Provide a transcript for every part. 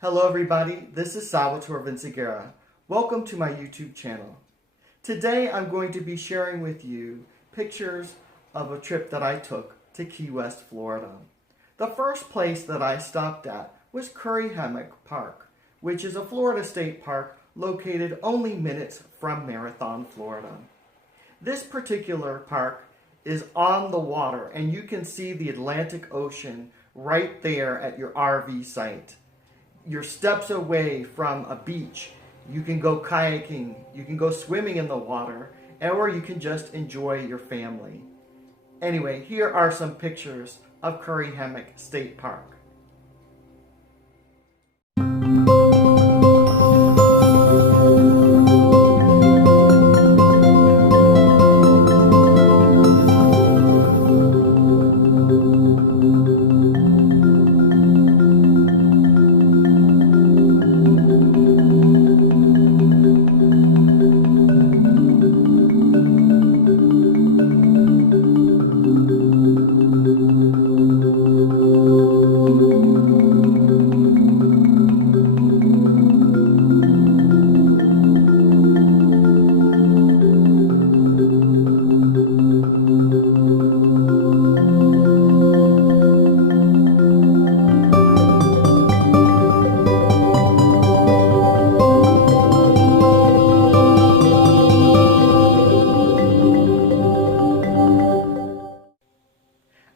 Hello everybody, this is Salvatore Vinciguerra. Welcome to my YouTube channel. Today I'm going to be sharing with you pictures of a trip that I took to Key West, Florida. The first place that I stopped at was Curry Hammock Park, which is a Florida state park located only minutes from Marathon, Florida. This particular park is on the water and you can see the Atlantic Ocean right there at your RV site. You're steps away from a beach. You can go kayaking, you can go swimming in the water, or you can just enjoy your family. Anyway, here are some pictures of Curry Hammock State Park.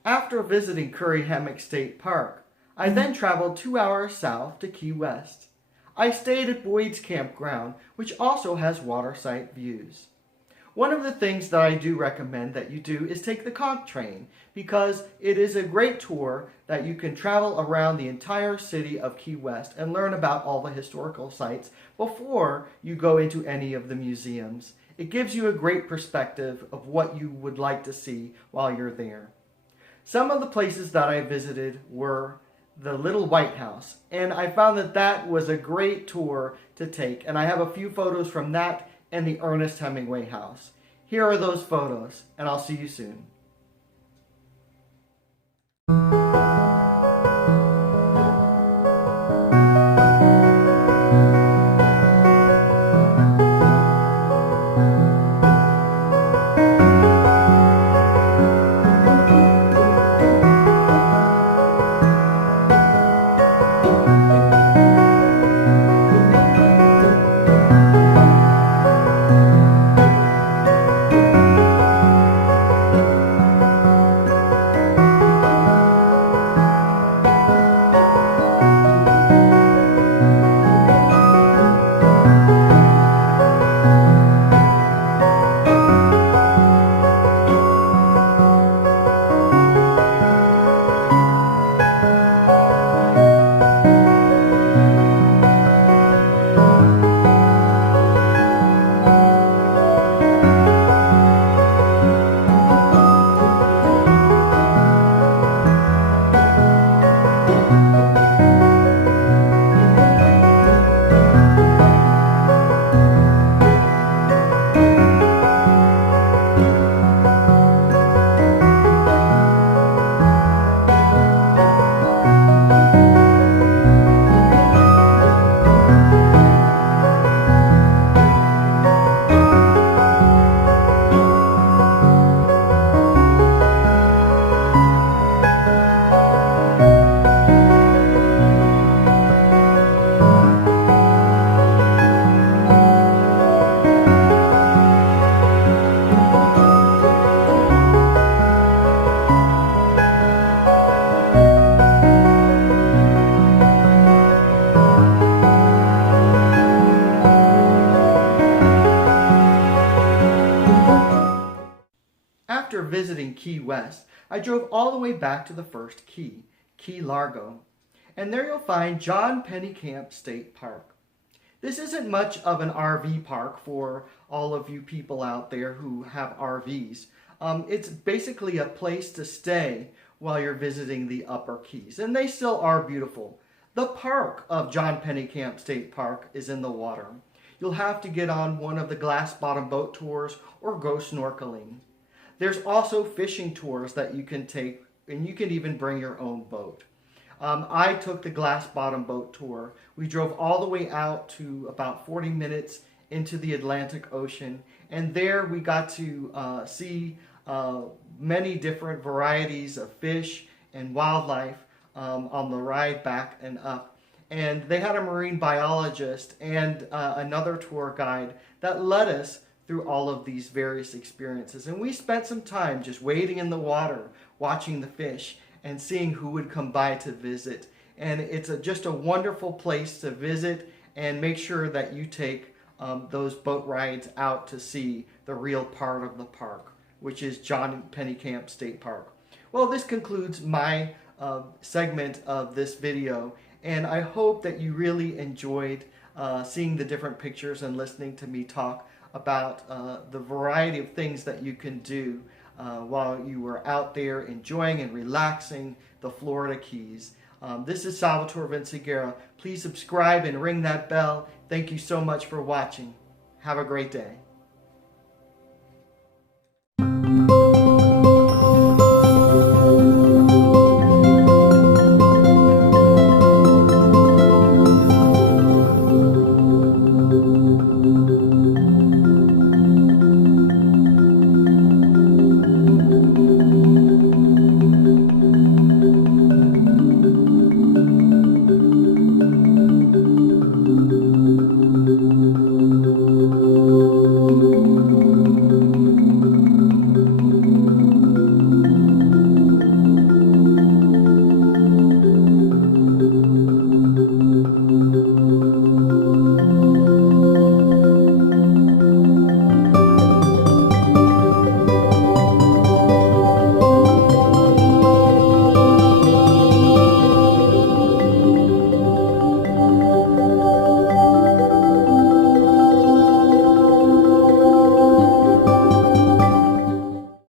After visiting Curry Hammock State Park, I then traveled 2 hours south to Key West. I stayed at Boyd's Campground, which also has waterside views. One of the things that I do recommend that you do is take the conch train, because it is a great tour that you can travel around the entire city of Key West and learn about all the historical sites before you go into any of the museums. It gives you a great perspective of what you would like to see while you're there. Some of the places that I visited were the Little White House, and I found that that was a great tour to take, and I have a few photos from that and the Ernest Hemingway house. Here are those photos, and I'll see you soon. After visiting Key West, I drove all the way back to the first key, Key Largo, and there you'll find John Pennekamp State Park. This isn't much of an RV park for all of you people out there who have RVs. It's basically a place to stay while you're visiting the Upper Keys, and they still are beautiful. The park of John Pennekamp State Park is in the water. You'll have to get on one of the glass bottom boat tours or go snorkeling. There's also fishing tours that you can take, and you can even bring your own boat. I took the glass bottom boat tour. We drove all the way out to about 40 minutes into the Atlantic Ocean, and there we got to see many different varieties of fish and wildlife on the ride back and up. And they had a marine biologist and another tour guide that led us through all of these various experiences. And we spent some time just wading in the water, watching the fish, and seeing who would come by to visit. And it's just a wonderful place to visit, and make sure that you take those boat rides out to see the real part of the park, which is John Pennekamp State Park. Well, this concludes my segment of this video, and I hope that you really enjoyed seeing the different pictures and listening to me talk about the variety of things that you can do while you were out there enjoying and relaxing the Florida Keys. This is Salvatore Vinciguerra. Please subscribe and ring that bell. Thank you so much for watching. Have a great day.